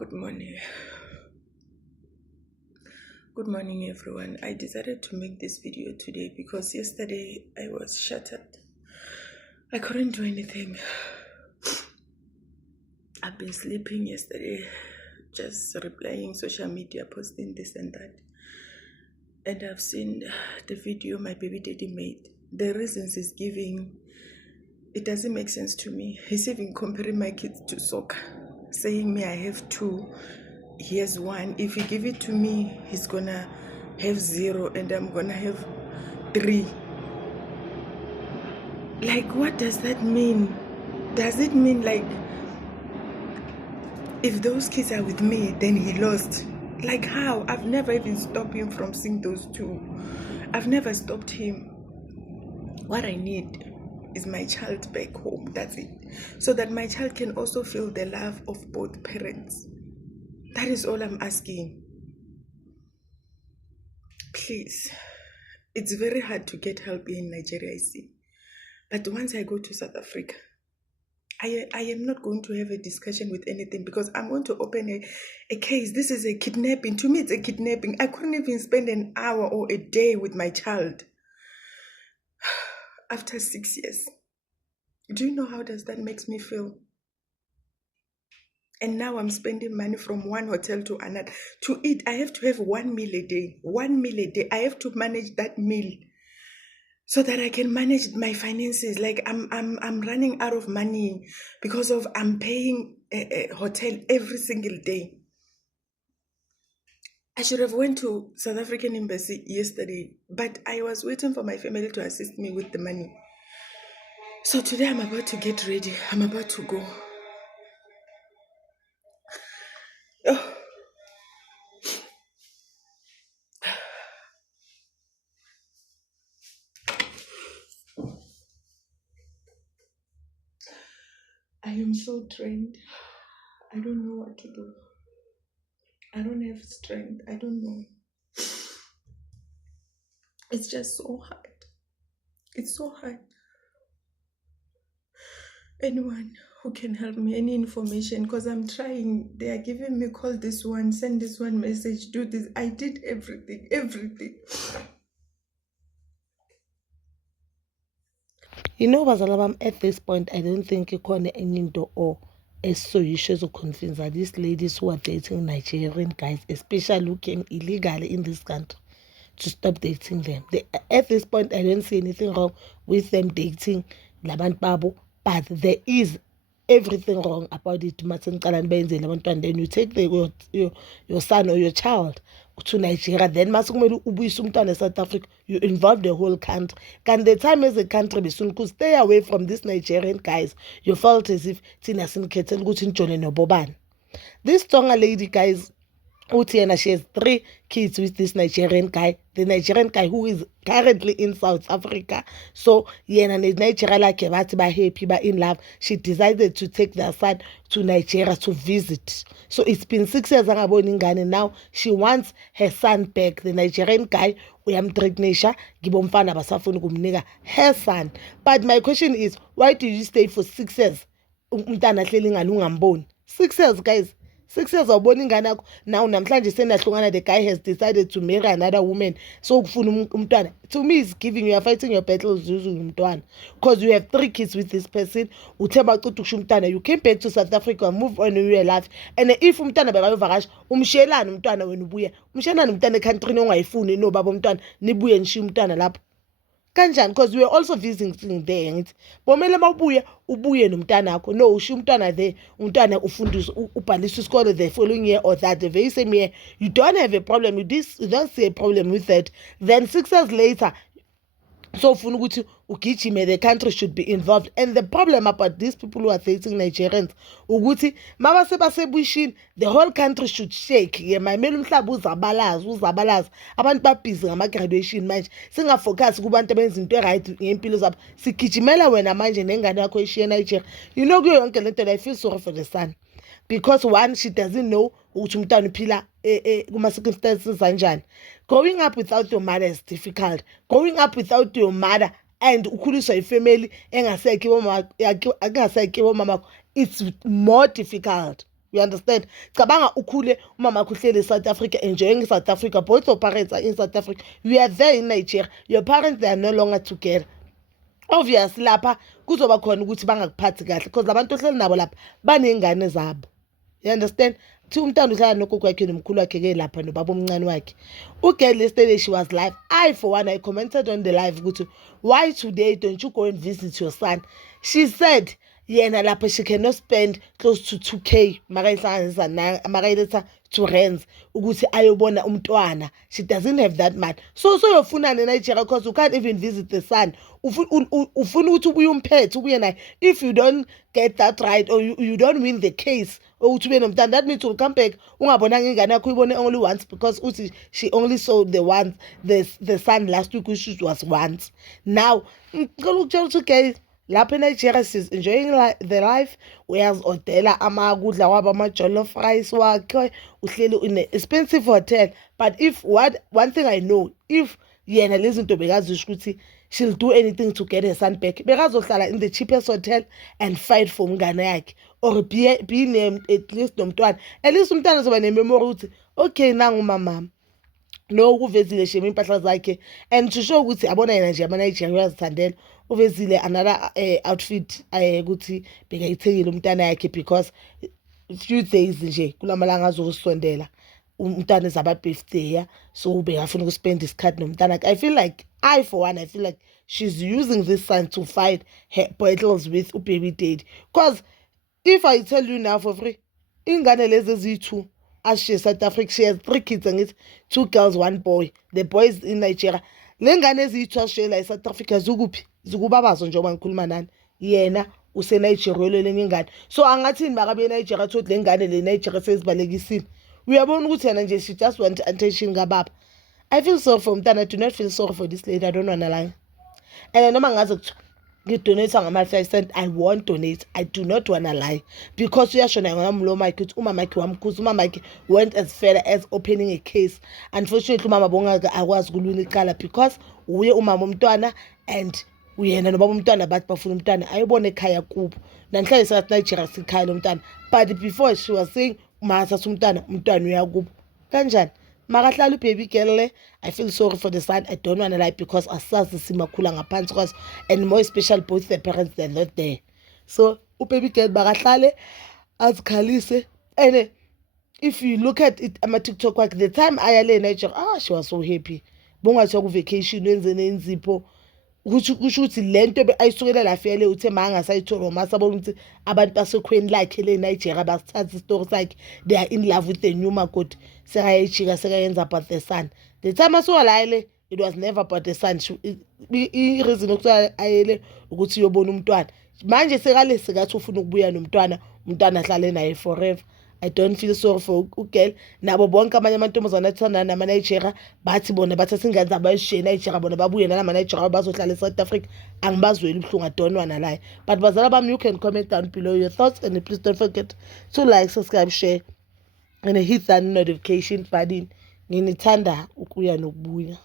Good morning. Good morning, everyone. I decided to make this video today because yesterday I was shattered. I couldn't do anything. I've been sleeping yesterday, just replying social media, posting this and that. And I've seen the video my baby daddy made. The reasons he's giving, it doesn't make sense to me. He's even comparing my kids to soccer, saying me I have two. He has one. If he give it to me, he's gonna have 0 and I'm gonna have 3. Like, what does that mean? Does it mean like if those kids are with me, then he lost? Like, how? I've never even stopped him from seeing those two. I've never stopped him. What I need is my child back home. That's it. So that my child can also feel the love of both parents. That is all I'm asking. Please. It's very hard to get help in Nigeria, I see. But once I go to South Africa, I am not going to have a discussion with anything because I'm going to open a case. This is a kidnapping. To me, it's a kidnapping. I couldn't even spend an hour or a day with my child after 6 years. Do you know how does that makes me feel? And now I'm spending money from one hotel to another. To eat, I have to have 1 meal a day. 1 meal a day. I have to manage that meal so that I can manage my finances. Like I'm running out of money because of I'm paying a hotel every single day. I should have went to South African Embassy yesterday, but I was waiting for my family to assist me with the money. So today I'm about to get ready. I'm about to go. Oh. I am so drained. I don't know what to do. I don't have strength. I don't know. It's just so hard. It's so hard. Anyone who can help me, any information, because I'm trying. They are giving me call this one, send this one message, do this. I did everything. You know, Bazalam, at this point, I don't think you can any door or a solution to convince these ladies who are dating Nigerian guys, especially who came illegally in this country, to stop dating them. At this point, I don't see anything wrong with them dating Laban Babu, but there is everything wrong about it. And then you take your son or your child to Nigeria, then South Africa, you involve the whole country. Can the time as a country be soon could stay away from these Nigerian guys? You felt as if Tina Sinketel Gutin no Boban. This stronger lady, guys, Utiena, she has 3 kids with this Nigerian guy. The Nigerian guy who is currently in South Africa. So, Yena Nigeria like happy, in love. She decided to take their son to Nigeria to visit. So it's been 6 years and now she wants her son back. The Nigerian guy, uyamtreatnisha, gibomfana basafuni kumnika her son. But my question is, why did you stay for 6 years? 6 years, guys. 6 years awubona ingane yakho now namhlanje senahlungana, the guy has decided to marry another woman, so kufuna umntwana. To me, it's giving you are fighting your battles using umntwana, because you have 3 kids with this person. Uthe baqeda ukusho umntwana, you came back to South Africa, move on with your life. And if umntwana bekayovakasha, umshiyelani umntwana wena ubuya, umshiyelani umntwana ekhantrini ongayifuni nobaba umntwana, nibuye nishiye umntwana lapho kanjani? Because we were also visiting there ngithi bomele mawubuye ubuye nomntana wakho. No, ushiya umntwana there, umntwana ufundiswa ubhaliswa isikole the following year or that the very same year. You don't have a problem with this, you don't see a problem with that. Then 6 years later, so ufuna ukuthi ugijime, the country should be involved. And the problem about these people who are dating Nigerians ukuthi mabase basebuyishini, the whole country should shake. Mayimele umhlaba uzabalaza abantu babhizi ngama-graduation manje, singafocus kubantu abenza into right ngempilo zabo, sigijimela wena manje nengane yakho ishiye Nigeria. You know, kuyo yonke lento I feel sorry for the son, because one, she doesn't know ukuthi umntwana uphila kuma-circumstances anjani. Growing up without your mother is difficult. Growing up without your mother and ukhuliswa ifamily engasekho mama, it's more difficult. You understand? Cabanga ukhule umama wakho uhleli eSouth Africa, enjoying South Africa. Both your parents are in South Africa. You are there in Nigeria. Your parents, they are no longer together. Obviously lapha kuzoba khona ukuthi bangakuphathi kahle because labantu ohleli nabo lapha banengane zabo. You understand? Thi umntana uhlala nogogo wakhe nomkhulu wakhe ke lapha nobaba omncane wakhe. Ugirl yesterday she was live. I for one I commented on the live ukuthi why today don't you go and visit your son? She said yena lapha she cannot spend close to 2K makayiletha to rands ukuthi ayobona umntwana. She doesn't have that money. So yofuna neNigeria because you can't even visit the son. Ufuna ukuthi ubuye umphethe ubuye naye. If you don't get that right or you don't win the case or uthi ube nomntana, that means you'll come back ungabonanga ingane yakho uyibone only once because uthi she only saw the son last week which was once. Now ngicela ukutshela ukuthi guys lapha eNigeria she's enjoying the life. Uyazodela amakudla wabo ama-jollof rice wakhe uhleli in an expensive hotel. But if one thing I know, if yena lezi zinto bekazisho ukuthi she'll do anything to get her son back, bekazohlala in the cheapest hotel and fight for umngane yakhe or be named at least nomntwana. At least umntwana zoba nememory ukuthi okay nangu umama no uvezile shema impahla zakhe and to show ukuthi abona yena nje ama-Nigeria uyazithandela uvezile another outfit ukuthi bekayithengile umntana yakhe because few days nje kulamalanga azosondela umntana ezaba birthday so bekafuna ukuspend isikhathi nomntana. I feel like I feel like she's using this son to fight her battles with ubaby daddy because if I tell you now for free ingane lezi eziyi-2 as she is South Africa, she has 3 kids and it's 2 girls 1 boy. The boy is in Nigeria. Lengane eziyi-2 ashela eSouth Africa zikuphi zikubabazo njengoba ngikhuluma nani yena useNigeria lenye ingane. So angathini bakabe eNigeria thothi lengane le Nigeria sezibalekisile. Uyabona ukuthi yena nje she just want attention kababa. I feel sorry for umntana. I do not feel sorry for this lady. I don't wanna lie. And noma ngaze ngidonate ngama-5 cents, I won't donate. I do not wanna lie because uyashona ngamlomo wakhe ukuthi umama wakhe wamkhuza. Umama wakhe went as far as opening a case. Unfortunately umama bongake akwazi ukulwina icala because uye umama umntwana and uyena nobaba umntwana bathi bafuna umntwana ayibone ekhaya kubo. Namhlanje sikathi Nigeria sikhaya lomntwana but before she was saying masathu umntwana uyakubo. Kanjani? Makahlala baby girl le. I feel sorry for the son. I don't want to lie because asazi simakhula ngaphansi kwaso and more especially both the parents they're not there. So baby girl makahlale azikhalise. And if you look at it ama-TikTok wakhe the time ayale eNigeria she was so happy. Bongathiwa ku-vacation wenzene inzipho kusho ukuthi lento ayisukela la fiyele uthe mangasayithola umasabona ukuthi abantu basekhweni lakhe le Nigeria basithatha istory sakhe they are in love with the new makoti sekayijika sekayenza about the son. The time asuka la ele it was never about the son. I-reason ukuthi ayele ukuthi uyobona umntwana manje sekale sekathi ufuna ukubuya nomntwana umntwana ahlale naye forever. I don't feel sorry for ugirl. Nabo bonke amanye amantombazana athandana nama-Nigeria bathi bona bathatha ingane zabo bayishiye eNigeria bona babuye nalama-Nigeria bazohlala eSouth Africa. Angibazweli ubuhlungu, I don't wanna lie. But bazala bami, you can comment down below your thoughts and please don't forget to like, subscribe, share and hit that notification button. Nginithanda ukuya nokubuya.